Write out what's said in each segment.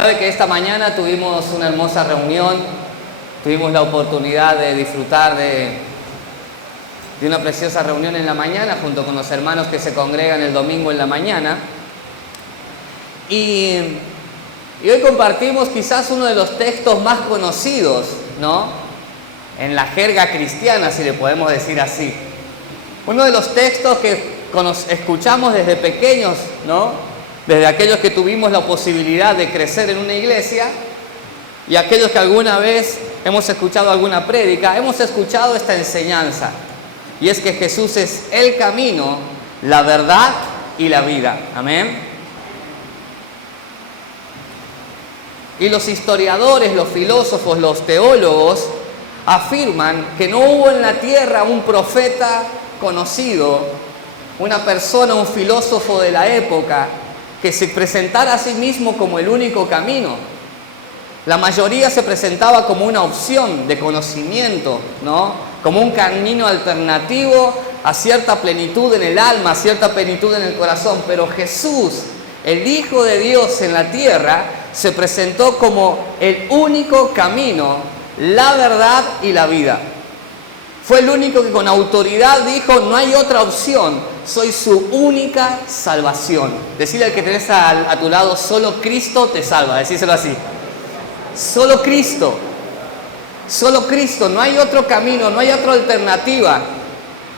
Sabe que esta mañana tuvimos una hermosa reunión, tuvimos la oportunidad de disfrutar de una preciosa reunión en la mañana junto con los hermanos que se congregan el domingo en la mañana. Y hoy compartimos quizás uno de los textos más conocidos, ¿no?, en la jerga cristiana, si le podemos decir así. Uno de los textos que escuchamos desde pequeños, ¿no?, desde aquellos que tuvimos la posibilidad de crecer en una iglesia y aquellos que alguna vez hemos escuchado alguna prédica, hemos escuchado esta enseñanza. Y es que Jesús es el camino, la verdad y la vida. Amén. Y los historiadores, los filósofos, los teólogos afirman que no hubo en la tierra un profeta conocido, una persona, un filósofo de la época, que se presentara a sí mismo como el único camino. La mayoría se presentaba como una opción de conocimiento, ¿no?, como un camino alternativo a cierta plenitud en el alma, a cierta plenitud en el corazón. Pero Jesús, el Hijo de Dios en la tierra, se presentó como el único camino, la verdad y la vida. Fue el único que con autoridad dijo: no hay otra opción, soy su única salvación. Decirle al que tenés a tu lado: solo Cristo te salva. Decíselo así: solo Cristo, no hay otro camino, no hay otra alternativa,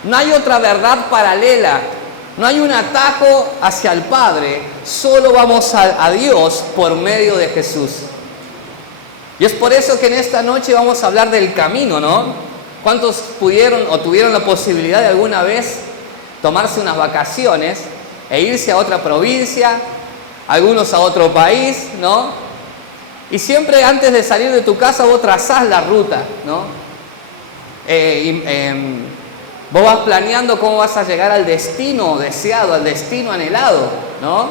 no hay otra verdad paralela, no hay un atajo hacia el Padre, solo vamos a Dios por medio de Jesús. Y es por eso que en esta noche vamos a hablar del camino, ¿no? ¿Cuántos pudieron o tuvieron la posibilidad de alguna vez tomarse unas vacaciones e irse a otra provincia, algunos a otro país, ¿no? Y siempre antes de salir de tu casa vos trazás la ruta, ¿no? Vos vas planeando cómo vas a llegar al destino deseado, al destino anhelado, ¿no?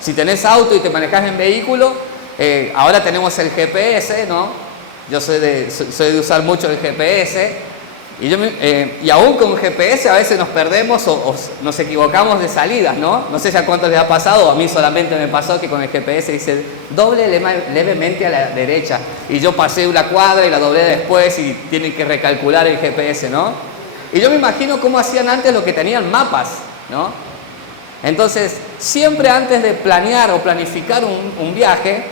Si tenés auto y te manejás en vehículo, ahora tenemos el GPS, ¿no? Yo soy de usar mucho el GPS. Y aún con GPS a veces nos perdemos o nos equivocamos de salidas, ¿no? No sé si a cuántos les ha pasado, a mí solamente me pasó que con el GPS dice doble levemente a la derecha. Y yo pasé una cuadra y la doblé después y tienen que recalcular el GPS, ¿no? Y yo me imagino cómo hacían antes los que tenían mapas, ¿no? Entonces, siempre antes de planear o planificar un viaje,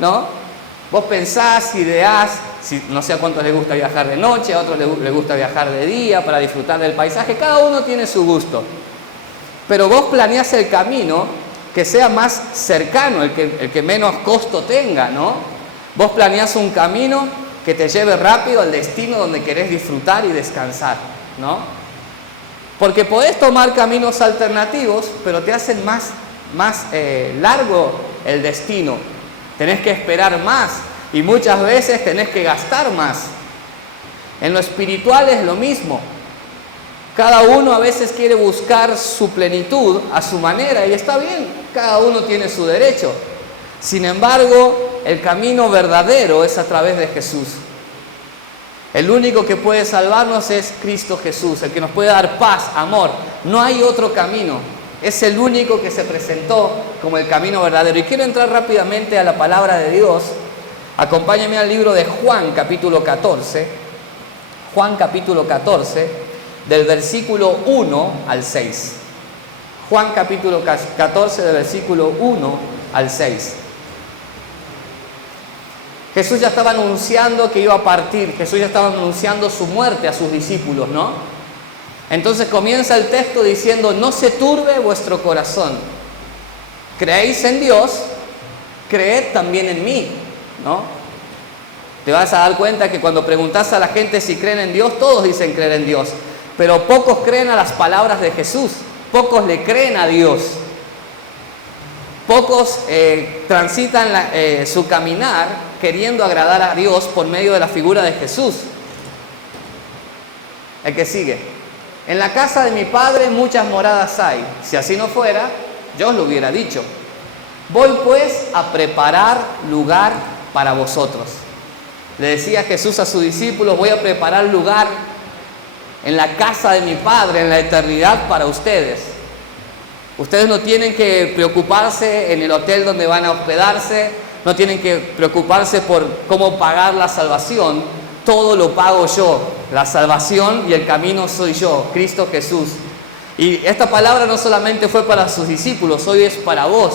¿no?, vos pensás, ideás, no sé a cuántos les gusta viajar de noche, a otros les gusta viajar de día para disfrutar del paisaje, cada uno tiene su gusto. Pero vos planeás el camino que sea más cercano, el que menos costo tenga, ¿no? Vos planeás un camino que te lleve rápido al destino donde querés disfrutar y descansar, ¿no? Porque podés tomar caminos alternativos, pero te hacen más largo el destino. Tenés que esperar más y muchas veces tenés que gastar más. En lo espiritual es lo mismo. Cada uno a veces quiere buscar su plenitud a su manera y está bien, cada uno tiene su derecho. Sin embargo, el camino verdadero es a través de Jesús. El único que puede salvarnos es Cristo Jesús, el que nos puede dar paz, amor. No hay otro camino. Es el único que se presentó como el camino verdadero. Y quiero entrar rápidamente a la palabra de Dios. Acompáñenme al libro de Juan, capítulo 14. Juan, capítulo 14, del versículo 1 al 6. Juan, capítulo 14, del versículo 1 al 6. Jesús ya estaba anunciando que iba a partir. Jesús ya estaba anunciando su muerte a sus discípulos, ¿no? Entonces comienza el texto diciendo: no se turbe vuestro corazón. Creéis en Dios, creed también en mí, ¿no? Te vas a dar cuenta que cuando preguntas a la gente si creen en Dios, todos dicen creer en Dios. Pero pocos creen a las palabras de Jesús. Pocos le creen a Dios. Pocos transitan su caminar queriendo agradar a Dios por medio de la figura de Jesús. El que sigue: en la casa de mi Padre muchas moradas hay. Si así no fuera, yo os lo hubiera dicho. Voy pues a preparar lugar para vosotros. Le decía Jesús a sus discípulos: voy a preparar lugar en la casa de mi Padre, en la eternidad para ustedes. Ustedes no tienen que preocuparse en el hotel donde van a hospedarse, no tienen que preocuparse por cómo pagar la salvación, todo lo pago yo. La salvación y el camino soy yo, Cristo Jesús. Y esta palabra no solamente fue para sus discípulos, hoy es para vos.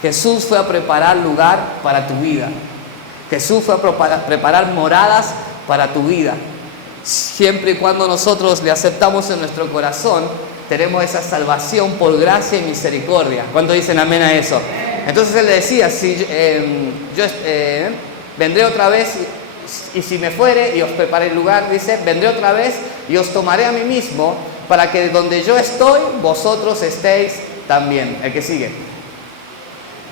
Jesús fue a preparar lugar para tu vida. Jesús fue a preparar moradas para tu vida. Siempre y cuando nosotros le aceptamos en nuestro corazón, tenemos esa salvación por gracia y misericordia. ¿Cuántos dicen amén a eso? Entonces él le decía, yo vendré otra vez y si me fuere y os preparé el lugar, dice, vendré otra vez y os tomaré a mí mismo para que donde yo estoy, vosotros estéis también. El que sigue.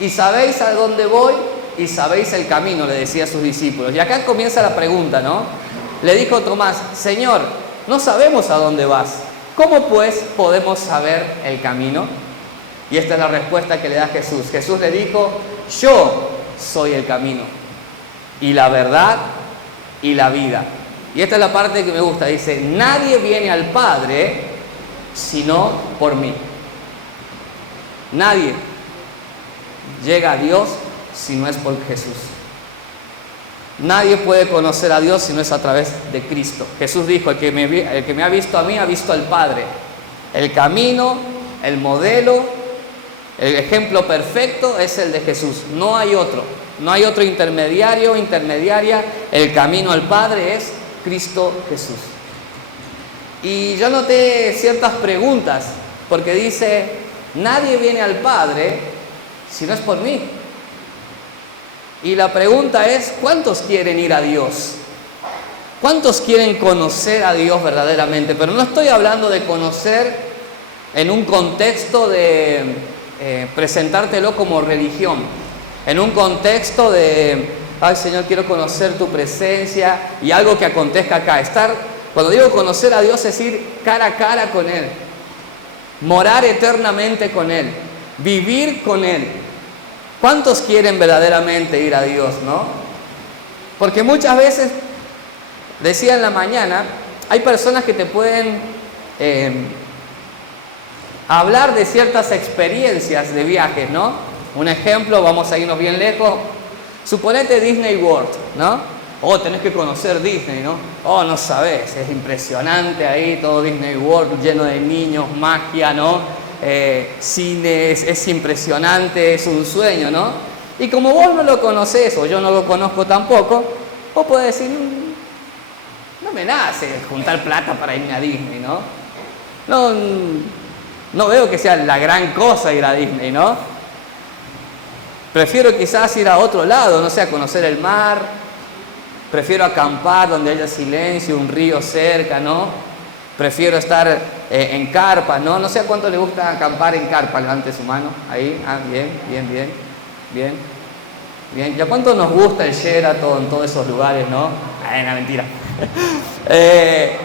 Y sabéis a dónde voy y sabéis el camino, le decía a sus discípulos. Y acá comienza la pregunta, ¿no? Le dijo Tomás, Señor, no sabemos a dónde vas. ¿Cómo pues podemos saber el camino? Y esta es la respuesta que le da Jesús. Jesús le dijo, yo soy el camino y la verdad y la vida. Y esta es la parte que me gusta. Dice, nadie viene al Padre sino por mí. Nadie llega a Dios si no es por Jesús. Nadie puede conocer a Dios si no es a través de Cristo. Jesús dijo, el que me ha visto a mí, ha visto al Padre. El camino, el modelo, el ejemplo perfecto es el de Jesús. No hay otro. No hay otro intermediario, intermediaria. El camino al Padre es Cristo Jesús. Y yo noté ciertas preguntas, porque dice, nadie viene al Padre si no es por mí. Y la pregunta es, ¿cuántos quieren ir a Dios? ¿Cuántos quieren conocer a Dios verdaderamente? Pero no estoy hablando de conocer en un contexto de presentártelo como religión. En un contexto de, ay Señor, quiero conocer tu presencia y algo que acontezca acá. Cuando digo conocer a Dios es ir cara a cara con Él. Morar eternamente con Él. Vivir con Él. ¿Cuántos quieren verdaderamente ir a Dios, no? Porque muchas veces, decía en la mañana, hay personas que te pueden hablar de ciertas experiencias de viajes, ¿no? Un ejemplo, vamos a irnos bien lejos. Suponete Disney World, ¿no? Oh, tenés que conocer Disney, ¿no? Oh, no sabés, es impresionante ahí todo Disney World, lleno de niños, magia, ¿no? Cines, es impresionante, es un sueño, ¿no? Y como vos no lo conocés, o yo no lo conozco tampoco, vos podés decir, no me nace juntar plata para irme a Disney, ¿no? No veo que sea la gran cosa ir a Disney, ¿no? Prefiero quizás ir a otro lado, no sé, a conocer el mar, prefiero acampar donde haya silencio, un río cerca, ¿no? Prefiero estar en carpas, ¿no? No sé a cuánto le gusta acampar en carpa, levante su mano, ahí, bien. ¿Y a cuánto nos gusta el Sheraton, en todos esos lugares, no? No, mentira.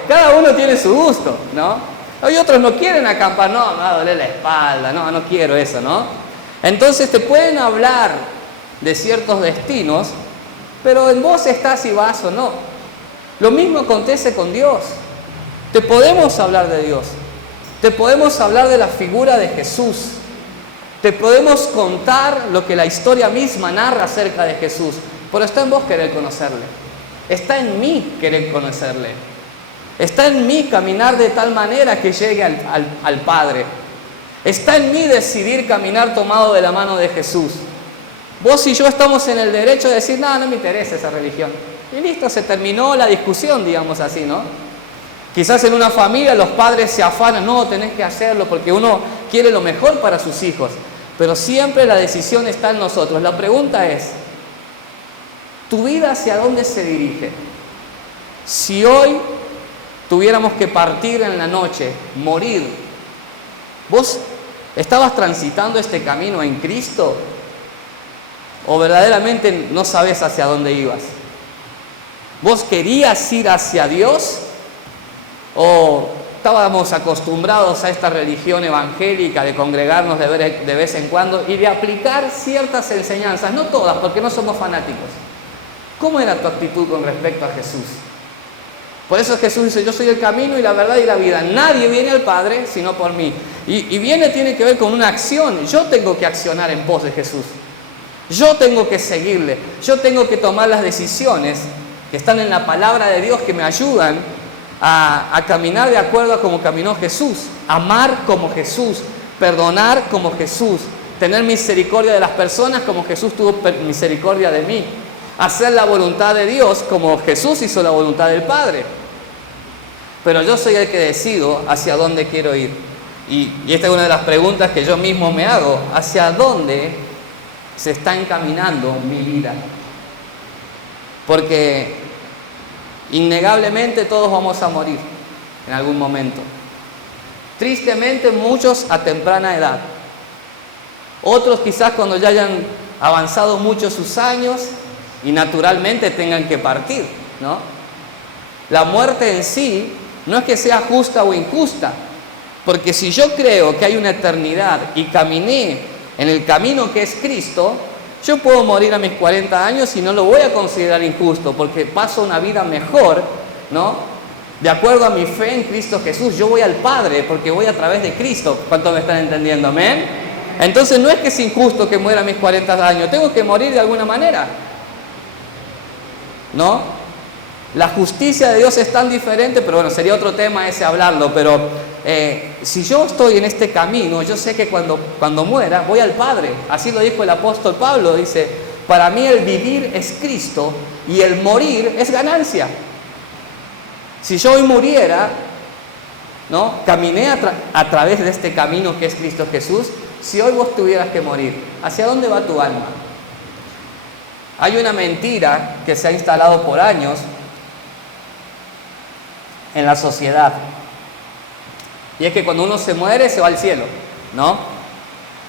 Cada uno tiene su gusto, ¿no? Hay otros no quieren acampar, no, me va a doler la espalda, no quiero eso, ¿no? Entonces te pueden hablar de ciertos destinos, pero en vos está si vas o no. Lo mismo acontece con Dios. Te podemos hablar de Dios, te podemos hablar de la figura de Jesús, te podemos contar lo que la historia misma narra acerca de Jesús, pero está en vos querer conocerle, está en mí querer conocerle, está en mí caminar de tal manera que llegue al Padre, está en mí decidir caminar tomado de la mano de Jesús. Vos y yo estamos en el derecho de decir, no me interesa esa religión, y listo, se terminó la discusión, digamos así, ¿no? Quizás en una familia los padres se afanan, no, tenés que hacerlo porque uno quiere lo mejor para sus hijos. Pero siempre la decisión está en nosotros. La pregunta es, ¿tu vida hacia dónde se dirige? Si hoy tuviéramos que partir en la noche, morir, ¿vos estabas transitando este camino en Cristo? ¿O verdaderamente no sabes hacia dónde ibas? ¿Vos querías ir hacia Dios? ¿O estábamos acostumbrados a esta religión evangélica de congregarnos de vez en cuando y de aplicar ciertas enseñanzas? No todas, porque no somos fanáticos. ¿Cómo era tu actitud con respecto a Jesús? Por eso Jesús dice, yo soy el camino y la verdad y la vida. Nadie viene al Padre sino por mí. Y tiene que ver con una acción. Yo tengo que accionar en pos de Jesús. Yo tengo que seguirle, yo tengo que tomar las decisiones que están en la palabra de Dios que me ayudan a caminar de acuerdo a como caminó Jesús, amar como Jesús, perdonar como Jesús, tener misericordia de las personas como Jesús tuvo misericordia de mí, hacer la voluntad de Dios como Jesús hizo la voluntad del Padre. Pero yo soy el que decido hacia dónde quiero ir. Y esta es una de las preguntas que yo mismo me hago: ¿hacia dónde se está encaminando mi vida? Porque innegablemente todos vamos a morir en algún momento. Tristemente muchos a temprana edad. Otros quizás cuando ya hayan avanzado mucho sus años y naturalmente tengan que partir, ¿no? La muerte en sí no es que sea justa o injusta, porque si yo creo que hay una eternidad y caminé en el camino que es Cristo, yo puedo morir a mis 40 años y no lo voy a considerar injusto, porque paso una vida mejor, ¿no? De acuerdo a mi fe en Cristo Jesús. Yo voy al Padre porque voy a través de Cristo. ¿Cuántos me están entendiendo? ¿Amén? Entonces no es que es injusto que muera a mis 40 años, tengo que morir de alguna manera, ¿no? La justicia de Dios es tan diferente, pero bueno, sería otro tema ese hablarlo, pero si yo estoy en este camino, yo sé que cuando muera voy al Padre. Así lo dijo el apóstol Pablo, dice: para mí el vivir es Cristo y el morir es ganancia. Si yo hoy muriera, ¿no? Caminé a través de este camino que es Cristo Jesús. Si hoy vos tuvieras que morir, ¿hacia dónde va tu alma? Hay una mentira que se ha instalado por años en la sociedad, y es que cuando uno se muere se va al cielo, ¿no?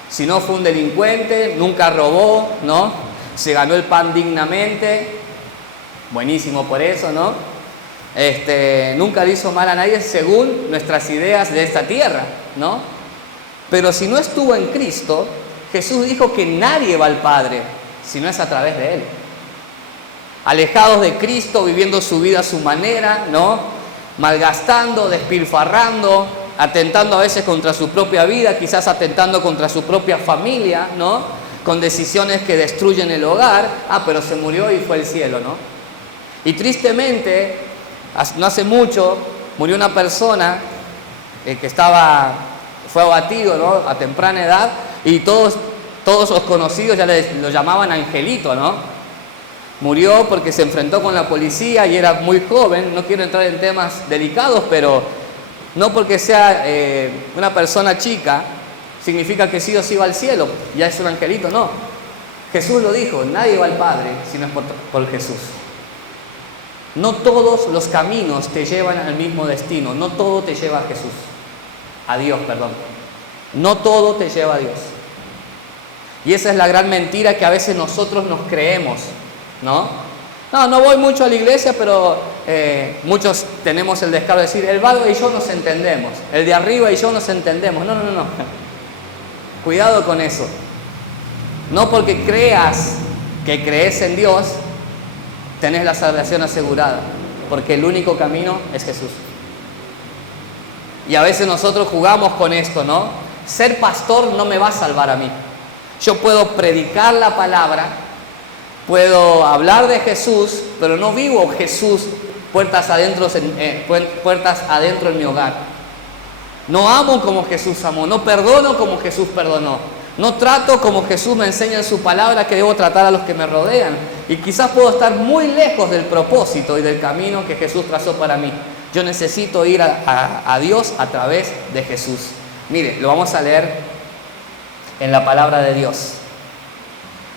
Si no fue un delincuente, nunca robó, ¿no? Se ganó el pan dignamente, buenísimo por eso, ¿no? Nunca le hizo mal a nadie según nuestras ideas de esta tierra, ¿no? Pero si no estuvo en Cristo, Jesús dijo que nadie va al Padre si no es a través de Él. Alejados de Cristo, viviendo su vida a su manera, ¿no? Malgastando, despilfarrando, atentando a veces contra su propia vida, quizás atentando contra su propia familia, ¿no? Con decisiones que destruyen el hogar. Pero se murió y fue al cielo, ¿no? Y tristemente, no hace mucho, murió una persona que fue abatido, ¿no? A temprana edad, y todos los conocidos ya lo llamaban Angelito, ¿no? Murió porque se enfrentó con la policía y era muy joven. No quiero entrar en temas delicados, pero no porque sea una persona chica significa que sí o sí va al cielo, ya es un angelito, no. Jesús lo dijo: nadie va al Padre si no es por Jesús. No todos los caminos te llevan al mismo destino, no todo te lleva a Jesús, a Dios, perdón. No todo te lleva a Dios. Y esa es la gran mentira que a veces nosotros nos creemos, ¿no? No voy mucho a la iglesia, pero muchos tenemos el descaro de decir: el vago y yo nos entendemos, el de arriba y yo nos entendemos. No. Cuidado con eso. No porque creas que crees en Dios, tenés la salvación asegurada, porque el único camino es Jesús. Y a veces nosotros jugamos con esto, ¿no? Ser pastor no me va a salvar a mí. Yo puedo predicar la palabra, puedo hablar de Jesús, pero no vivo Jesús puertas adentro en mi hogar. No amo como Jesús amó, no perdono como Jesús perdonó, no trato como Jesús me enseña en su palabra que debo tratar a los que me rodean. Y quizás puedo estar muy lejos del propósito y del camino que Jesús trazó para mí. Yo necesito ir a Dios a través de Jesús. Mire, lo vamos a leer en la palabra de Dios.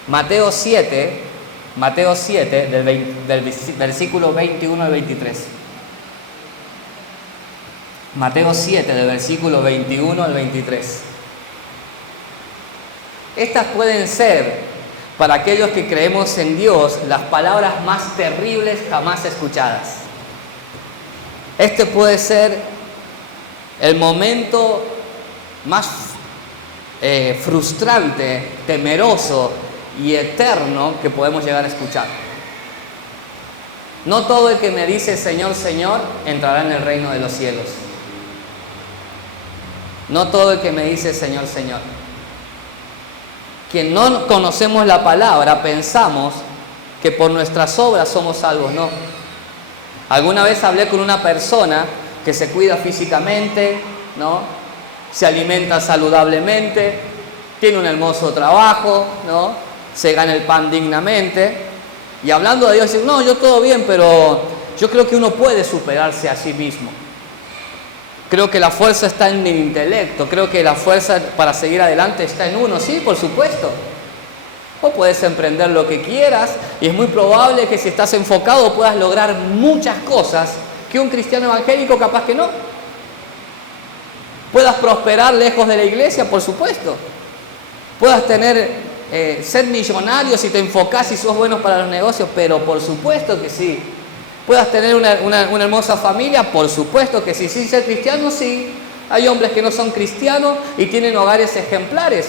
Mateo 7, del versículo 21 al 23. Mateo 7, del versículo 21 al 23. Estas pueden ser, para aquellos que creemos en Dios, las palabras más terribles jamás escuchadas. Este puede ser el momento más frustrante, temeroso y eterno que podemos llegar a escuchar. No todo el que me dice Señor, Señor, entrará en el reino de los cielos. No todo el que me dice Señor, Señor. que no conocemos la palabra, pensamos que por nuestras obras somos salvos. No. Alguna vez hablé con una persona que se cuida físicamente, ¿no? Se alimenta saludablemente, tiene un hermoso trabajo, ¿no? Se gana el pan dignamente. Y hablando de Dios, dice, no, yo todo bien, pero yo creo que uno puede superarse a sí mismo. Creo que la fuerza está en el intelecto, creo que la fuerza para seguir adelante está en uno. Sí, por supuesto. O puedes emprender lo que quieras y es muy probable que si estás enfocado puedas lograr muchas cosas que un cristiano evangélico capaz que no. Puedas prosperar lejos de la iglesia, por supuesto. Puedas ser millonario si te enfocas y sos bueno para los negocios, pero por supuesto que sí. Puedas tener una hermosa familia, por supuesto que sí. Sin ser cristiano, sí. Hay hombres que no son cristianos y tienen hogares ejemplares.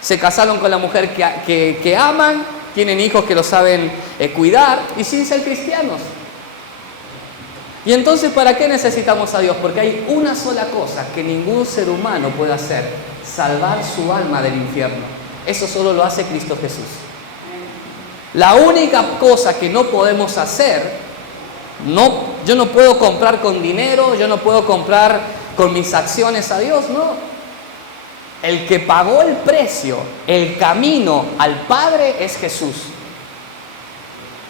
Se casaron con la mujer que aman, tienen hijos que lo saben cuidar y sin ser cristianos. Y entonces, ¿para qué necesitamos a Dios? Porque hay una sola cosa que ningún ser humano puede hacer: salvar su alma del infierno. Eso solo lo hace Cristo Jesús. La única cosa que no podemos hacer, yo no puedo comprar con dinero, yo no puedo comprar con mis acciones a Dios, no. El que pagó el precio, el camino al Padre es Jesús.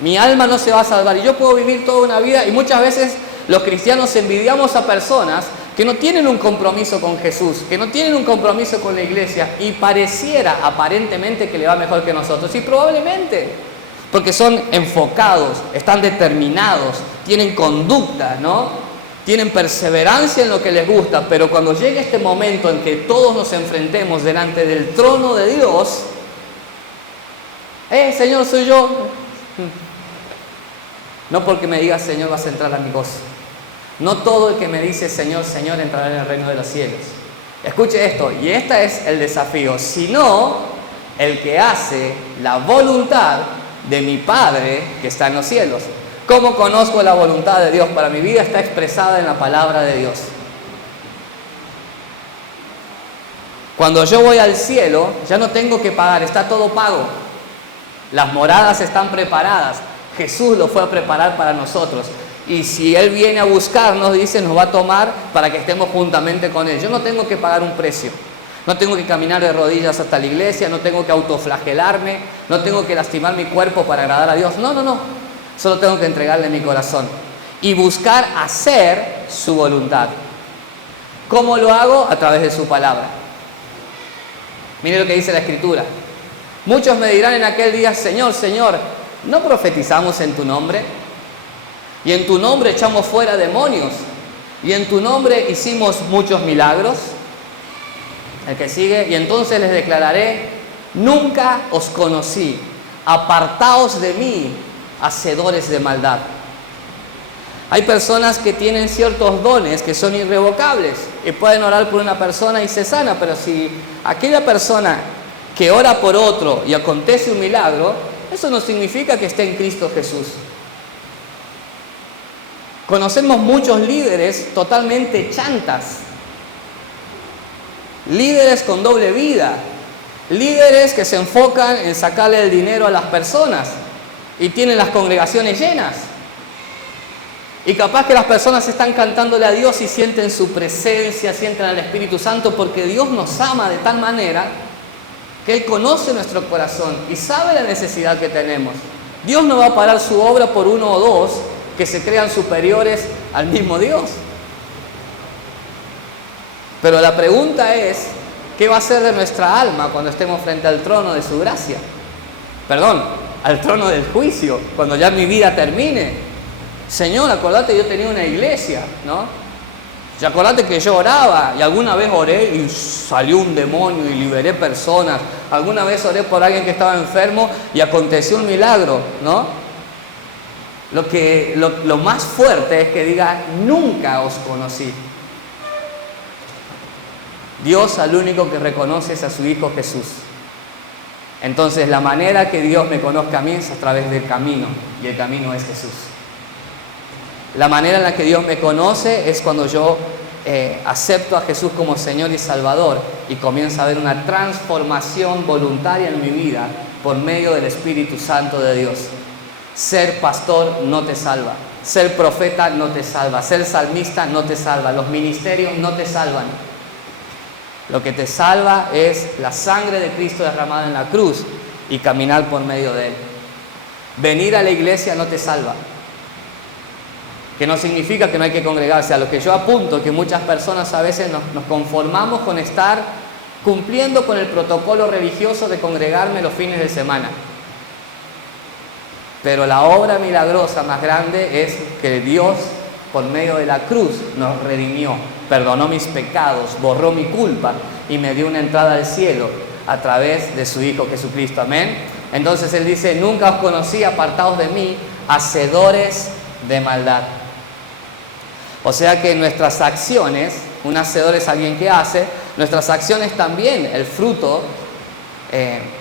Mi alma no se va a salvar y yo puedo vivir toda una vida, y muchas veces los cristianos envidiamos a personas que no tienen un compromiso con Jesús, que no tienen un compromiso con la iglesia y pareciera aparentemente que le va mejor que nosotros. Y probablemente, porque son enfocados, están determinados, tienen conducta, ¿no? Tienen perseverancia en lo que les gusta, pero cuando llegue este momento en que todos nos enfrentemos delante del trono de Dios, Señor, soy yo. No porque me digas Señor vas a entrar a mi gozo. No todo el que me dice Señor, Señor entrará en el reino de los cielos. Escuche esto, y este es el desafío, sino el que hace la voluntad de mi Padre que está en los cielos. ¿Cómo conozco la voluntad de Dios para mi vida? Está expresada en la palabra de Dios. Cuando yo voy al cielo, ya no tengo que pagar, está todo pago. Las moradas están preparadas. Jesús lo fue a preparar para nosotros. Y si Él viene a buscarnos, dice, nos va a tomar para que estemos juntamente con Él. Yo no tengo que pagar un precio. No tengo que caminar de rodillas hasta la iglesia, no tengo que autoflagelarme, no tengo que lastimar mi cuerpo para agradar a Dios. No. Solo tengo que entregarle mi corazón y buscar hacer su voluntad. ¿Cómo lo hago? A través de su palabra. Mire lo que dice la Escritura. Muchos me dirán en aquel día, Señor, Señor, ¿no profetizamos en tu nombre? Y en tu nombre echamos fuera demonios. Y en tu nombre hicimos muchos milagros. El que sigue, y entonces les declararé, nunca os conocí, apartaos de mí, hacedores de maldad. Hay personas que tienen ciertos dones que son irrevocables y pueden orar por una persona y se sana, pero si aquella persona que ora por otro y acontece un milagro, eso no significa que esté en Cristo Jesús. Conocemos muchos líderes totalmente chantas, líderes con doble vida, líderes que se enfocan en sacarle el dinero a las personas y tienen las congregaciones llenas. Y capaz que las personas están cantándole a Dios y sienten su presencia, sienten al Espíritu Santo, porque Dios nos ama de tal manera que Él conoce nuestro corazón y sabe la necesidad que tenemos. Dios no va a parar su obra por uno o dos que se crean superiores al mismo Dios. Pero la pregunta es, ¿qué va a hacer de nuestra alma cuando estemos frente al trono de su gracia? Perdón, al trono del juicio, cuando ya mi vida termine. Señor, acordate, yo tenía una iglesia, ¿no? Y acordate que yo oraba y alguna vez oré y salió un demonio y liberé personas. Alguna vez oré por alguien que estaba enfermo y aconteció un milagro, ¿no? Lo más fuerte es que diga, nunca os conocí. Dios al único que reconoce es a su Hijo Jesús. Entonces la manera que Dios me conozca a mí es a través del camino, y el camino es Jesús. La manera en la que Dios me conoce es cuando yo acepto a Jesús como Señor y Salvador y comienzo a ver una transformación voluntaria en mi vida por medio del Espíritu Santo de Dios. Ser pastor no te salva, ser profeta no te salva, ser salmista no te salva, los ministerios no te salvan. Lo que te salva es la sangre de Cristo derramada en la cruz y caminar por medio de Él. Venir a la iglesia no te salva, que no significa que no hay que congregarse. A lo que yo apunto, que muchas personas a veces nos conformamos con estar cumpliendo con el protocolo religioso de congregarme los fines de semana. Pero la obra milagrosa más grande es que Dios, por medio de la cruz, nos redimió, perdonó mis pecados, borró mi culpa y me dio una entrada al cielo a través de su Hijo Jesucristo. Amén. Entonces Él dice: nunca os conocí, apartados de mí, hacedores de maldad. O sea que nuestras acciones, un hacedor es alguien que hace, nuestras acciones también, el fruto,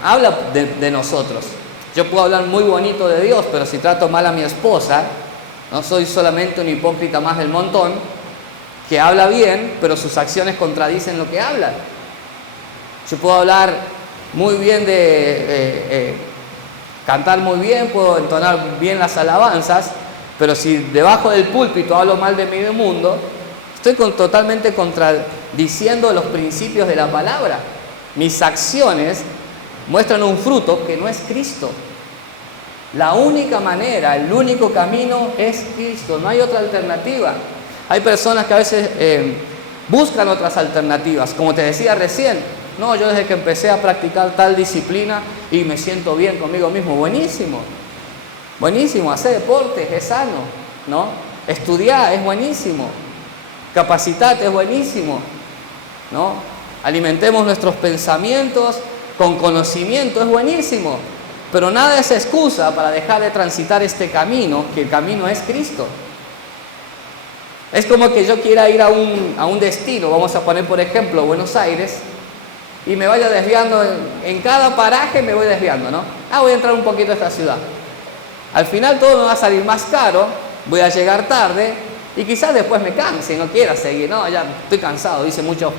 habla de nosotros. Yo puedo hablar muy bonito de Dios, pero si trato mal a mi esposa, no soy solamente un hipócrita más del montón, que habla bien, pero sus acciones contradicen lo que habla. Yo puedo hablar muy bien cantar muy bien, puedo entonar bien las alabanzas, pero si debajo del púlpito hablo mal de medio mundo, estoy totalmente contradiciendo los principios de la palabra. Mis acciones muestran un fruto que no es Cristo. La única manera, el único camino es Cristo, no hay otra alternativa. Hay personas que a veces buscan otras alternativas, como te decía recién. No, yo desde que empecé a practicar tal disciplina y me siento bien conmigo mismo. Buenísimo, buenísimo. Hacer deportes es sano, ¿no? Estudiar es buenísimo. Capacitate es buenísimo, ¿no? Alimentemos nuestros pensamientos con conocimiento, es buenísimo. Pero nada es excusa para dejar de transitar este camino, que el camino es Cristo. Es como que yo quiera ir a un destino, vamos a poner por ejemplo Buenos Aires, y me vaya desviando, en cada paraje me voy desviando, ¿no? Voy a entrar un poquito a esta ciudad. Al final todo me va a salir más caro, voy a llegar tarde, y quizás después me canse y no quiera seguir, no, ya estoy cansado, hice muchos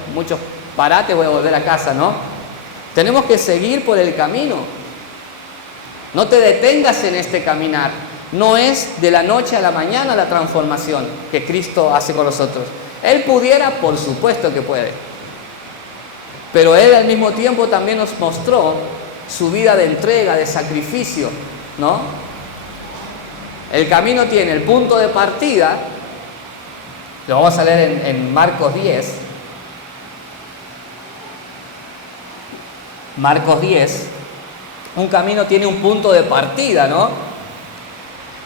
parates, voy a volver a casa, ¿no? Tenemos que seguir por el camino. No te detengas en este caminar. No es de la noche a la mañana la transformación que Cristo hace con nosotros. Él pudiera, por supuesto que puede. Pero Él al mismo tiempo también nos mostró su vida de entrega, de sacrificio, ¿no? El camino tiene el punto de partida, lo vamos a leer en Marcos 10. Marcos 10. Un camino tiene un punto de partida, ¿no?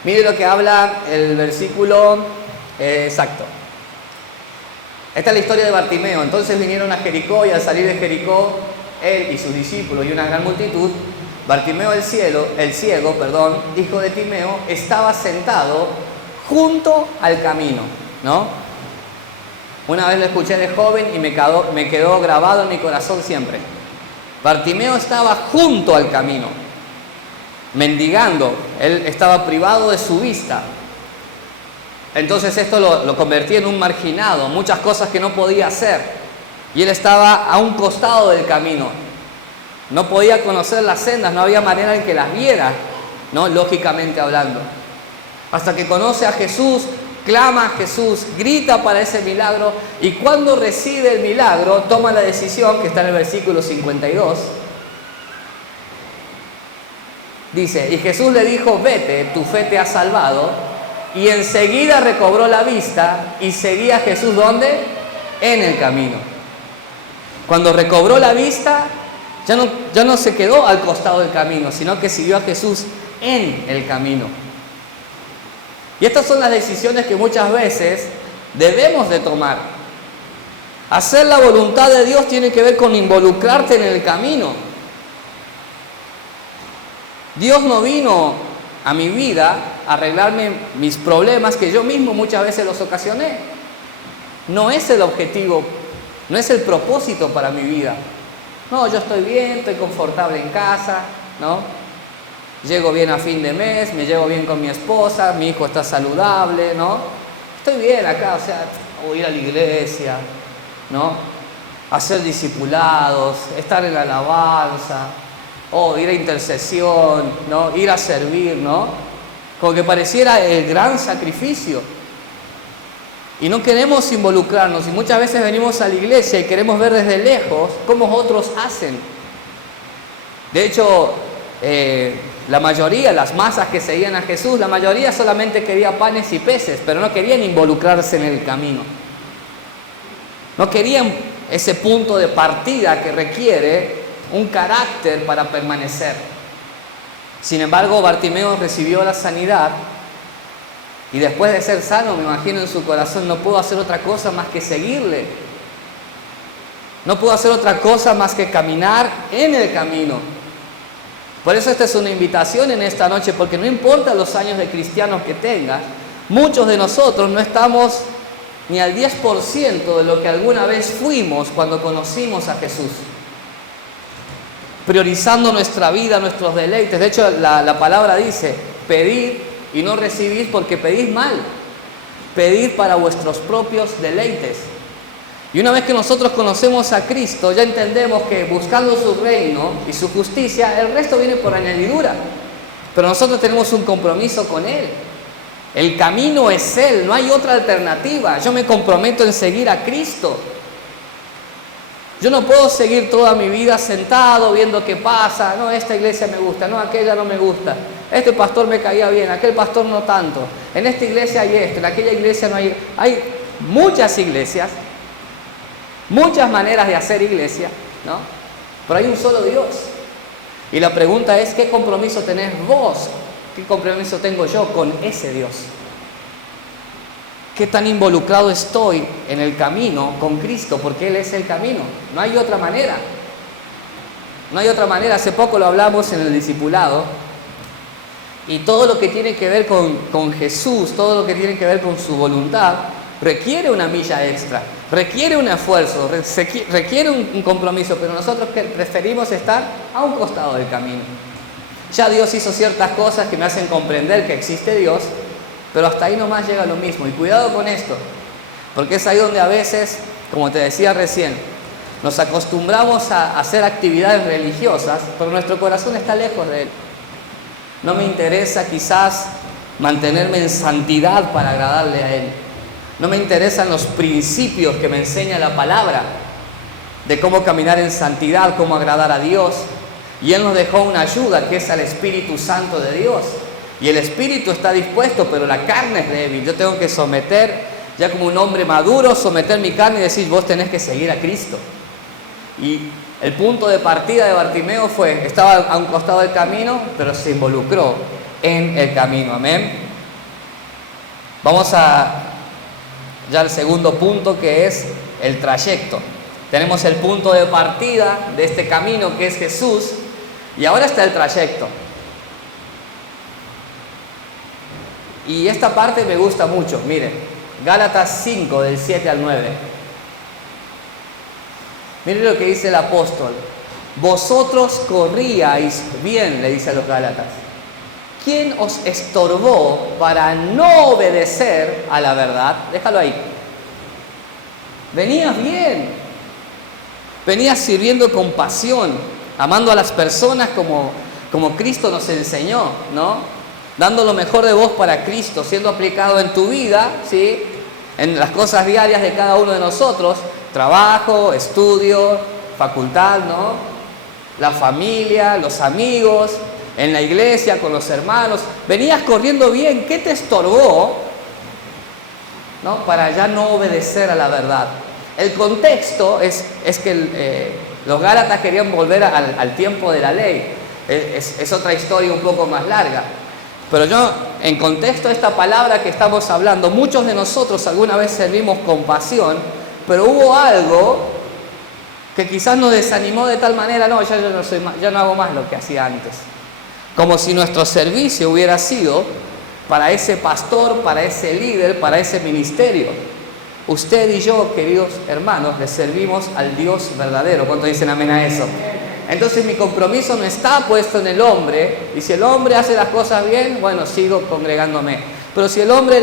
Mire lo que habla el versículo exacto. Esta es la historia de Bartimeo. Entonces vinieron a Jericó y al salir de Jericó, él y sus discípulos y una gran multitud, Bartimeo el ciego, hijo de Timeo, estaba sentado junto al camino, ¿no? Una vez lo escuché de joven y me quedó grabado en mi corazón siempre. Bartimeo estaba junto al camino, mendigando. Él estaba privado de su vista. Entonces esto lo convertía en un marginado, muchas cosas que no podía hacer. Y él estaba a un costado del camino. No podía conocer las sendas, no había manera en que las viera, ¿no? Lógicamente hablando. Hasta que conoce a Jesús, clama a Jesús, grita para ese milagro, y cuando recibe el milagro, toma la decisión, que está en el versículo 52. Dice: y Jesús le dijo: vete, tu fe te ha salvado. Y enseguida recobró la vista y seguía a Jesús, ¿dónde? En el camino. Cuando recobró la vista, ya no se quedó al costado del camino, sino que siguió a Jesús en el camino. Y estas son las decisiones que muchas veces debemos de tomar. Hacer la voluntad de Dios tiene que ver con involucrarte en el camino. Dios no vino a mi vida a arreglarme mis problemas, que yo mismo muchas veces los ocasioné. No es el objetivo, no es el propósito para mi vida. No, yo estoy bien, estoy confortable en casa, ¿no? Llego bien a fin de mes, me llevo bien con mi esposa, mi hijo está saludable, ¿no? Estoy bien acá, o ir a la iglesia, ¿no? Hacer discipulados, estar en la alabanza, o ir a intercesión, ¿no? Ir a servir, ¿no? Como que pareciera el gran sacrificio. Y no queremos involucrarnos, y muchas veces venimos a la iglesia y queremos ver desde lejos cómo otros hacen. De hecho, la mayoría, las masas que seguían a Jesús, la mayoría solamente quería panes y peces, pero no querían involucrarse en el camino. No querían ese punto de partida que requiere un carácter para permanecer. Sin embargo, Bartimeo recibió la sanidad y después de ser sano, me imagino en su corazón, no pudo hacer otra cosa más que seguirle. No pudo hacer otra cosa más que caminar en el camino. Por eso esta es una invitación en esta noche, porque no importa los años de cristianos que tengas, muchos de nosotros no estamos ni al 10% de lo que alguna vez fuimos cuando conocimos a Jesús. Priorizando nuestra vida, nuestros deleites. De hecho, la palabra dice, pedid y no recibís porque pedís mal. Pedid para vuestros propios deleites. Y una vez que nosotros conocemos a Cristo, ya entendemos que buscando su reino y su justicia, el resto viene por añadidura. Pero nosotros tenemos un compromiso con Él. El camino es Él, no hay otra alternativa. Yo me comprometo en seguir a Cristo. Yo no puedo seguir toda mi vida sentado viendo qué pasa. No, esta iglesia me gusta, no, aquella no me gusta. Este pastor me caía bien, aquel pastor no tanto. En esta iglesia hay esto, en aquella iglesia no hay. Hay muchas iglesias, muchas maneras de hacer iglesia, ¿no? Pero hay un solo Dios. Y la pregunta es, ¿qué compromiso tenés vos? ¿Qué compromiso tengo yo con ese Dios? ¿Qué tan involucrado estoy en el camino con Cristo? Porque Él es el camino. No hay otra manera. No hay otra manera. Hace poco lo hablamos en el discipulado. Y todo lo que tiene que ver con Jesús, todo lo que tiene que ver con su voluntad, requiere una milla extra, requiere un esfuerzo, requiere un compromiso, pero nosotros preferimos estar a un costado del camino. Ya Dios hizo ciertas cosas que me hacen comprender que existe Dios, pero hasta ahí nomás llega lo mismo. Y cuidado con esto, porque es ahí donde a veces, como te decía recién, nos acostumbramos a hacer actividades religiosas, pero nuestro corazón está lejos de Él. No me interesa quizás mantenerme en santidad para agradarle a Él. No me interesan los principios que me enseña la palabra de cómo caminar en santidad, cómo agradar a Dios. Y Él nos dejó una ayuda que es al Espíritu Santo de Dios. Y el Espíritu está dispuesto, pero la carne es débil. Yo tengo que someter, ya como un hombre maduro, someter mi carne y decir, vos tenés que seguir a Cristo. Y el punto de partida de Bartimeo fue, estaba a un costado del camino, pero se involucró en el camino. Amén. Vamos ya al segundo punto, que es el trayecto. Tenemos el punto de partida de este camino, que es Jesús, y ahora está el trayecto. Y esta parte me gusta mucho. Miren, Gálatas 5, del 7 al 9. Miren lo que dice el apóstol. Vosotros corríais bien, le dice a los Gálatas. ¿Quién os estorbó para no obedecer a la verdad? Déjalo ahí. Venías bien. Venías sirviendo con pasión, amando a las personas como Cristo nos enseñó, ¿no? Dando lo mejor de vos para Cristo, siendo aplicado en tu vida, ¿sí? En las cosas diarias de cada uno de nosotros, trabajo, estudio, facultad, ¿no? La familia, los amigos, en la iglesia, con los hermanos. Venías corriendo bien. ¿Qué te estorbó, ¿no? Para ya no obedecer a la verdad? El contexto es que los Gálatas querían volver al tiempo de la ley. Es otra historia un poco más larga. Pero yo, en contexto de esta palabra que estamos hablando, muchos de nosotros alguna vez servimos con pasión, pero hubo algo que quizás nos desanimó de tal manera, no, ya no hago más lo que hacía antes. Como si nuestro servicio hubiera sido para ese pastor, para ese líder, para ese ministerio. Usted y yo, queridos hermanos, le servimos al Dios verdadero. ¿Cuántos dicen amén a eso? Entonces mi compromiso no está puesto en el hombre, y si el hombre hace las cosas bien, bueno, sigo congregándome. Pero si el hombre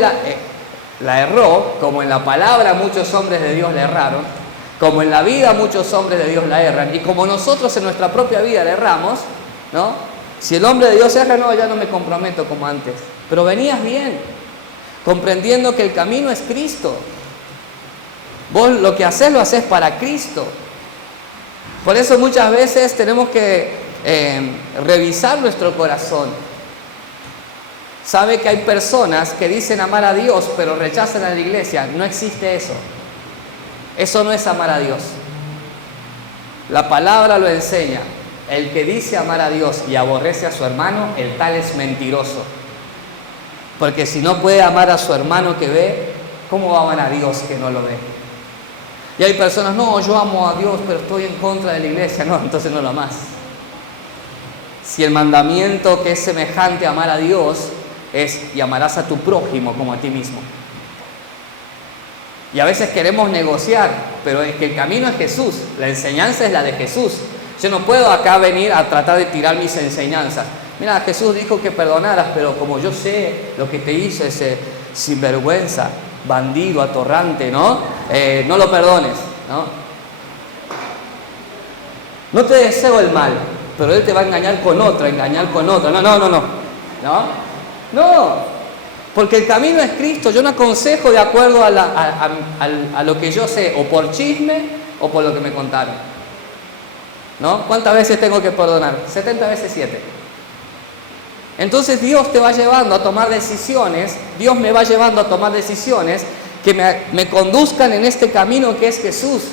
la erró, como en la palabra muchos hombres de Dios la erraron, como en la vida muchos hombres de Dios la erran, y como nosotros en nuestra propia vida la erramos, ¿no? Si el hombre de Dios erra, no, ya no me comprometo como antes. Pero venías bien, comprendiendo que el camino es Cristo. Vos lo que haces, lo haces para Cristo. Por eso muchas veces tenemos que revisar nuestro corazón. Sabe que hay personas que dicen amar a Dios, pero rechazan a la iglesia. No existe eso. Eso no es amar a Dios. La palabra lo enseña. El que dice amar a Dios y aborrece a su hermano, el tal es mentiroso. Porque si no puede amar a su hermano que ve, ¿cómo va a amar a Dios que no lo ve? Y hay personas, no, yo amo a Dios, pero estoy en contra de la iglesia. No, entonces no lo amás. Si el mandamiento que es semejante a amar a Dios es, y amarás a tu prójimo como a ti mismo. Y a veces queremos negociar, pero es que el camino es Jesús, la enseñanza es la de Jesús. Yo no puedo acá venir a tratar de tirar mis enseñanzas. Mira, Jesús dijo que perdonaras, pero como yo sé lo que te hizo ese sinvergüenza, bandido, atorrante, ¿no? No lo perdones, ¿no? No te deseo el mal, pero Él te va a engañar con otra. No, porque el camino es Cristo. Yo no aconsejo de acuerdo a lo que yo sé, o por chisme, o por lo que me contaron. ¿No? ¿Cuántas veces tengo que perdonar? 70 veces 7. Entonces Dios te va llevando a tomar decisiones, Dios me va llevando a tomar decisiones que me conduzcan en este camino que es Jesús.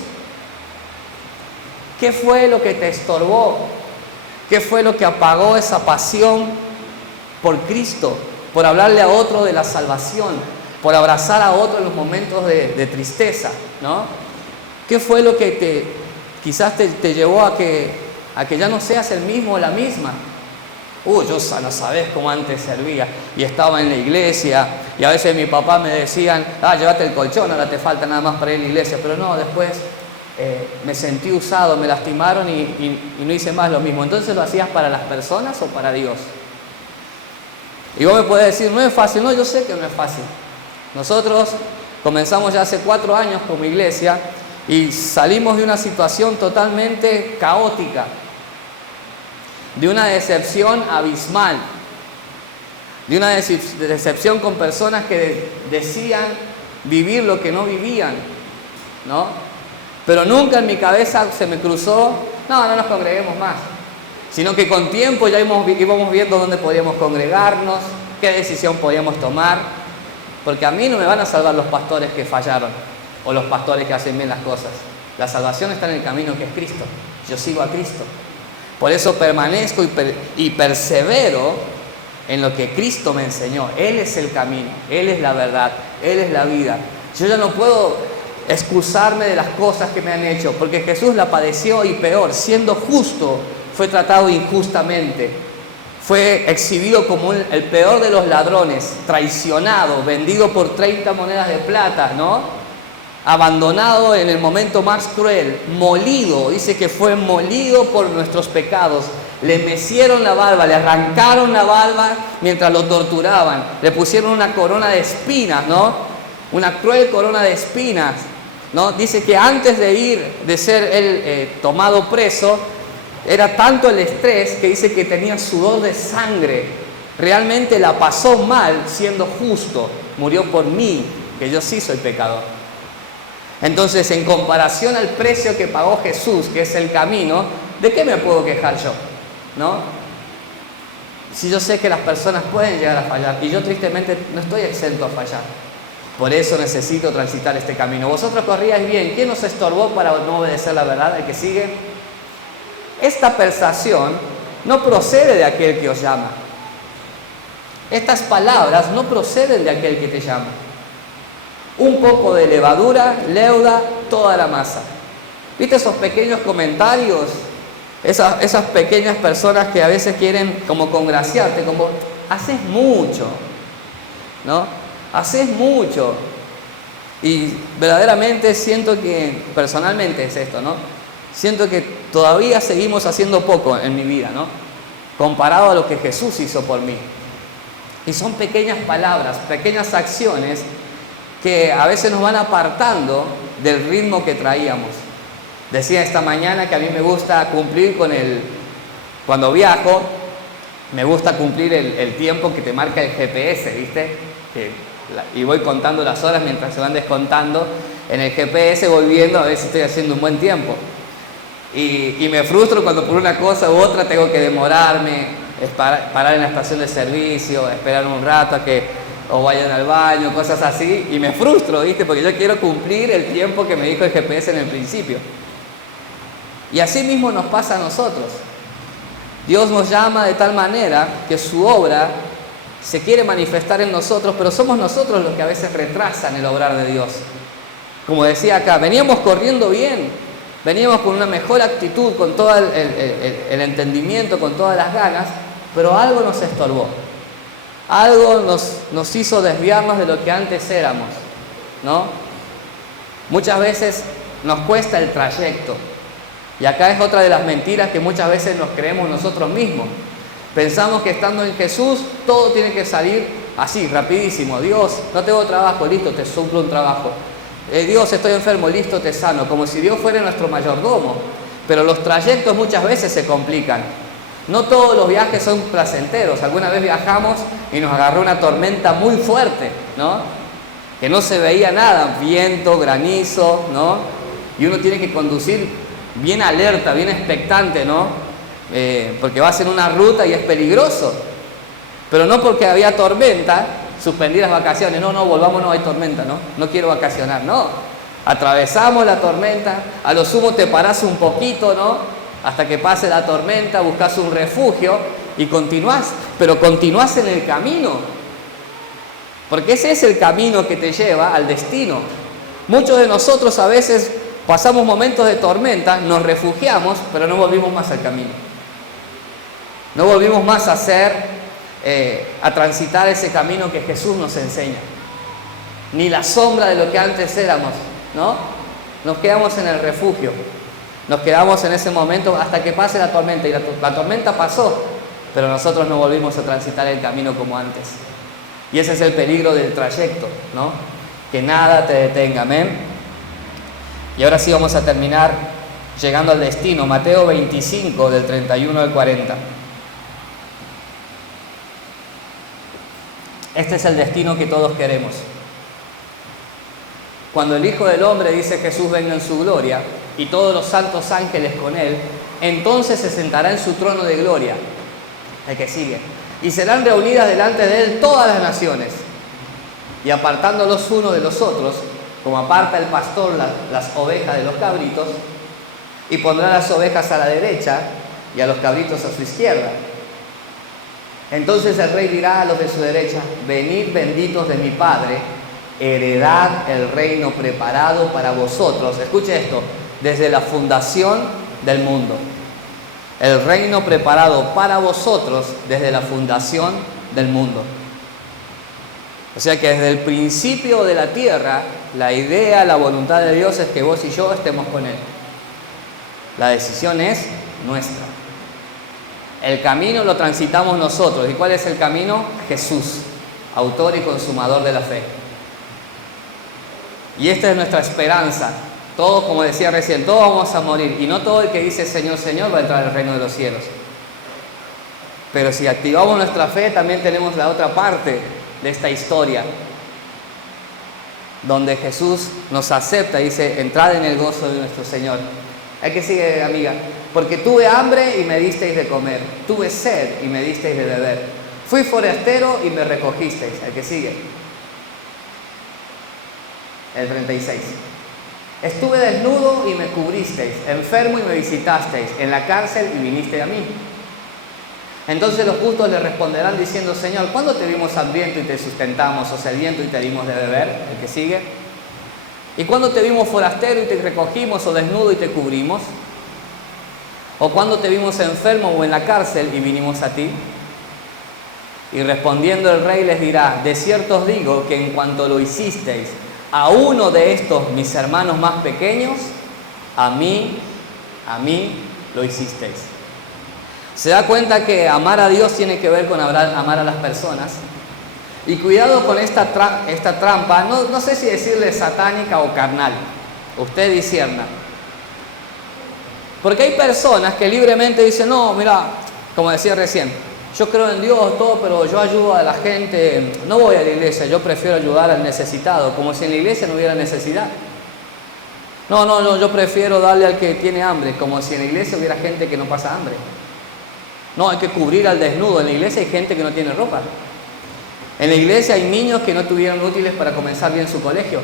¿Qué fue lo que te estorbó? ¿Qué fue lo que apagó esa pasión por Cristo? Por hablarle a otro de la salvación, por abrazar a otro en los momentos de tristeza, ¿no? ¿Qué fue lo que quizás te llevó a que ya no seas el mismo o la misma? Yo no sabés cómo antes servía y estaba en la iglesia y a veces mi papá me decían, llévate el colchón, ahora te falta nada más para ir a la iglesia, pero no, después me sentí usado, me lastimaron y no hice más lo mismo. Entonces, ¿lo hacías para las personas o para Dios? Y vos me podés decir, no es fácil. No, yo sé que no es fácil. Nosotros comenzamos ya hace 4 años como iglesia y salimos de una situación totalmente caótica, de una decepción abismal, de una decepción con personas que decían vivir lo que no vivían, ¿no? Pero nunca en mi cabeza se me cruzó, no nos congreguemos más, sino que con tiempo ya íbamos viendo dónde podíamos congregarnos, qué decisión podíamos tomar, porque a mí no me van a salvar los pastores que fallaron o los pastores que hacen bien las cosas. La salvación está en el camino que es Cristo. Yo sigo a Cristo. Por eso permanezco y persevero en lo que Cristo me enseñó. Él es el camino, Él es la verdad, Él es la vida. Yo ya no puedo excusarme de las cosas que me han hecho, porque Jesús la padeció y peor, siendo justo, fue tratado injustamente, fue exhibido como el peor de los ladrones, traicionado, vendido por 30 monedas de plata, ¿no? Abandonado en el momento más cruel, molido, dice que fue molido por nuestros pecados. Le mecieron la barba, le arrancaron la barba mientras lo torturaban, le pusieron una corona de espinas, ¿no? Una cruel corona de espinas, ¿no? Dice que antes de ser él tomado preso, era tanto el estrés que dice que tenía sudor de sangre. Realmente la pasó mal siendo justo. Murió por mí, que yo sí soy pecador. Entonces, en comparación al precio que pagó Jesús, que es el camino, ¿de qué me puedo quejar yo? ¿No? Si yo sé que las personas pueden llegar a fallar y yo tristemente no estoy exento a fallar. Por eso necesito transitar este camino. Vosotros corríais bien. ¿Quién os estorbó para no obedecer la verdad? ¿El que sigue? Esta persuasión no procede de aquel que os llama. Estas palabras no proceden de aquel que te llama. Un poco de levadura leuda toda la masa. ¿Viste esos pequeños comentarios? Esas pequeñas personas que a veces quieren como congraciarte, como haces mucho, ¿no? Haces mucho. Y verdaderamente siento que, personalmente es esto, ¿no? Siento que todavía seguimos haciendo poco en mi vida, ¿no? Comparado a lo que Jesús hizo por mí. Y son pequeñas palabras, pequeñas acciones que a veces nos van apartando del ritmo que traíamos. Decía esta mañana que a mí me gusta cumplir cuando viajo, me gusta cumplir el tiempo que te marca el GPS, ¿viste? Y voy contando las horas mientras se van descontando. En el GPS voy viendo a ver si estoy haciendo un buen tiempo. Y me frustro cuando por una cosa u otra tengo que demorarme, parar en la estación de servicio, esperar un rato a que o vayan al baño, cosas así, y me frustro, ¿viste? Porque yo quiero cumplir el tiempo que me dijo el GPS en el principio. Y así mismo nos pasa a nosotros. Dios nos llama de tal manera que su obra se quiere manifestar en nosotros, pero somos nosotros los que a veces retrasan el obrar de Dios. Como decía acá, veníamos corriendo bien, veníamos con una mejor actitud, con todo el entendimiento, con todas las ganas, pero algo nos estorbó. Algo nos hizo desviarnos de lo que antes éramos, ¿no? Muchas veces nos cuesta el trayecto. Y acá es otra de las mentiras que muchas veces nos creemos nosotros mismos. Pensamos que estando en Jesús todo tiene que salir así, rapidísimo. Dios, no tengo trabajo, listo, te suplo un trabajo. Dios, estoy enfermo, listo, te sano. Como si Dios fuera nuestro mayordomo. Pero los trayectos muchas veces se complican. No todos los viajes son placenteros. Alguna vez viajamos y nos agarró una tormenta muy fuerte, ¿no? Que no se veía nada, viento, granizo, ¿no? Y uno tiene que conducir bien alerta, bien expectante, ¿no? Porque vas en una ruta y es peligroso. Pero no porque había tormenta, suspendí las vacaciones. No, volvamos, no hay tormenta, ¿no? No quiero vacacionar, no. Atravesamos la tormenta, a lo sumo te parás un poquito, ¿no? Hasta que pase la tormenta, buscas un refugio y continuás, pero continuás en el camino. Porque ese es el camino que te lleva al destino. Muchos de nosotros a veces pasamos momentos de tormenta, nos refugiamos, pero no volvimos más al camino. No volvimos más a transitar ese camino que Jesús nos enseña. Ni la sombra de lo que antes éramos, ¿no? Nos quedamos en el refugio. Nos quedamos en ese momento hasta que pase la tormenta. Y la tormenta pasó, pero nosotros no volvimos a transitar el camino como antes. Y ese es el peligro del trayecto, ¿no? Que nada te detenga, amén. Y ahora sí vamos a terminar llegando al destino. Mateo 25, del 31 al 40. Este es el destino que todos queremos. Cuando el Hijo del Hombre, dice Jesús, venga en su gloria, y todos los santos ángeles con él, entonces se sentará en su trono de gloria, el que sigue, y serán reunidas delante de él todas las naciones, y apartándolos unos de los otros, como aparta el pastor las ovejas de los cabritos, y pondrá las ovejas a la derecha y a los cabritos a su izquierda. Entonces el rey dirá a los de su derecha: venid benditos de mi Padre, heredad el reino preparado para vosotros. Escuche esto, desde la fundación del mundo. El reino preparado para vosotros desde la fundación del mundo. O sea que desde el principio de la tierra, la idea, la voluntad de Dios es que vos y yo estemos con Él. La decisión es nuestra. El camino lo transitamos nosotros. ¿Y cuál es el camino? Jesús, autor y consumador de la fe. Y esta es nuestra esperanza. Todos, como decía recién, todos vamos a morir. Y no todo el que dice Señor, Señor va a entrar al reino de los cielos. Pero si activamos nuestra fe, también tenemos la otra parte de esta historia, donde Jesús nos acepta y dice: entrad en el gozo de nuestro Señor. ¿A qué sigue, amiga? Porque tuve hambre y me disteis de comer, tuve sed y me disteis de beber, fui forastero y me recogisteis. ¿A qué sigue? El 36. Estuve desnudo y me cubristeis, enfermo y me visitasteis, en la cárcel y viniste a mí. Entonces los justos le responderán diciendo: Señor, ¿cuándo te vimos hambriento y te sustentamos, o sediento y te dimos de beber? El que sigue. ¿Y cuándo te vimos forastero y te recogimos, o desnudo y te cubrimos? ¿O cuándo te vimos enfermo o en la cárcel y vinimos a ti? Y respondiendo el rey les dirá: de cierto os digo que en cuanto lo hicisteis a uno de estos mis hermanos más pequeños, a mí lo hicisteis. Se da cuenta que amar a Dios tiene que ver con amar a las personas. Y cuidado con esta trampa, no sé si decirle satánica o carnal, usted discierna. Porque hay personas que libremente dicen, no, mira, como decía recién, yo creo en Dios, todo, pero yo ayudo a la gente, no voy a la iglesia, yo prefiero ayudar al necesitado, como si en la iglesia no hubiera necesidad. No, yo prefiero darle al que tiene hambre, como si en la iglesia hubiera gente que no pasa hambre. No, hay que cubrir al desnudo, en la iglesia hay gente que no tiene ropa. En la iglesia hay niños que no tuvieron útiles para comenzar bien su colegio.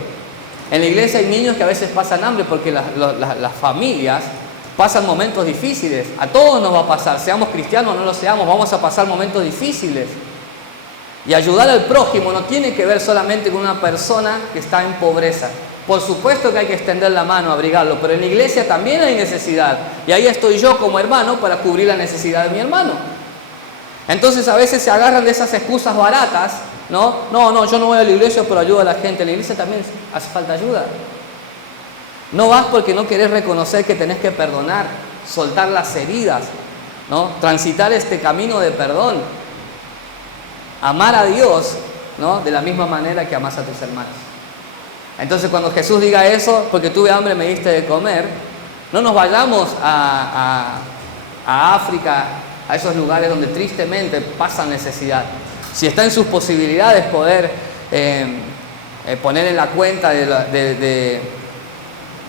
En la iglesia hay niños que a veces pasan hambre porque las familias pasan momentos difíciles. A todos nos va a pasar, seamos cristianos o no lo seamos, vamos a pasar momentos difíciles. Y ayudar al prójimo no tiene que ver solamente con una persona que está en pobreza. Por supuesto que hay que extender la mano, abrigarlo, pero en la iglesia también hay necesidad. Y ahí estoy yo como hermano para cubrir la necesidad de mi hermano. Entonces a veces se agarran de esas excusas baratas, ¿no? No, yo no voy a la iglesia, pero ayudo a la gente. En la iglesia también hace falta ayuda. No vas porque no querés reconocer que tenés que perdonar, soltar las heridas, ¿no? Transitar este camino de perdón. Amar a Dios, ¿no? De la misma manera que amás a tus hermanos. Entonces cuando Jesús diga eso, porque tuve hambre me diste de comer, no nos vayamos a África, a esos lugares donde tristemente pasan necesidad. Si está en sus posibilidades poder poner en la cuenta de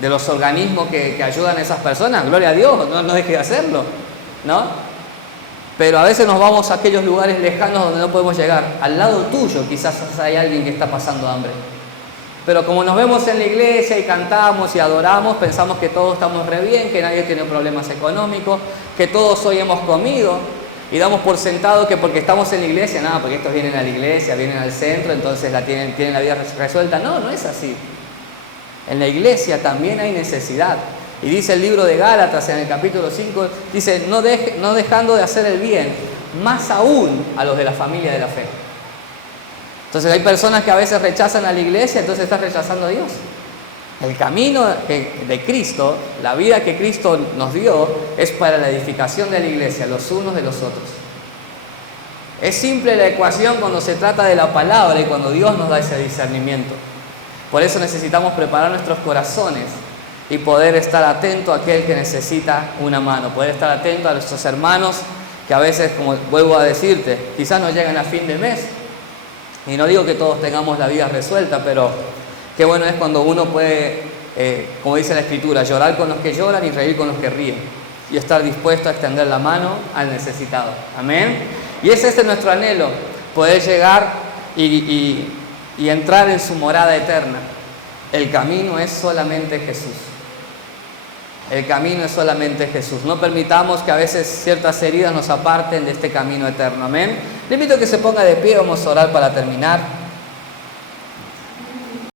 los organismos que ayudan a esas personas, gloria a Dios, no deje de hacerlo, ¿no? Pero a veces nos vamos a aquellos lugares lejanos donde no podemos llegar. Al lado tuyo quizás hay alguien que está pasando hambre. Pero como nos vemos en la iglesia y cantamos y adoramos, pensamos que todos estamos re bien, que nadie tiene problemas económicos, que todos hoy hemos comido y damos por sentado que porque estamos en la iglesia, nada, porque estos vienen a la iglesia, vienen al centro, entonces tienen la vida resuelta. No es así. En la iglesia también hay necesidad. Y dice el libro de Gálatas en el capítulo 5, dice, no dejando de hacer el bien, más aún a los de la familia de la fe. Entonces hay personas que a veces rechazan a la iglesia, entonces estás rechazando a Dios. El camino de Cristo, la vida que Cristo nos dio, es para la edificación de la iglesia, los unos de los otros. Es simple la ecuación cuando se trata de la palabra y cuando Dios nos da ese discernimiento. Por eso necesitamos preparar nuestros corazones y poder estar atento a aquel que necesita una mano, poder estar atento a nuestros hermanos que a veces, como vuelvo a decirte, quizás no llegan a fin de mes. Y no digo que todos tengamos la vida resuelta, pero qué bueno es cuando uno puede, como dice la Escritura, llorar con los que lloran y reír con los que ríen. Y estar dispuesto a extender la mano al necesitado. Amén. Y ese es nuestro anhelo, poder llegar y entrar en su morada eterna. El camino es solamente Jesús. El camino es solamente Jesús. No permitamos que a veces ciertas heridas nos aparten de este camino eterno. Amén. Le invito a que se ponga de pie, vamos a orar para terminar.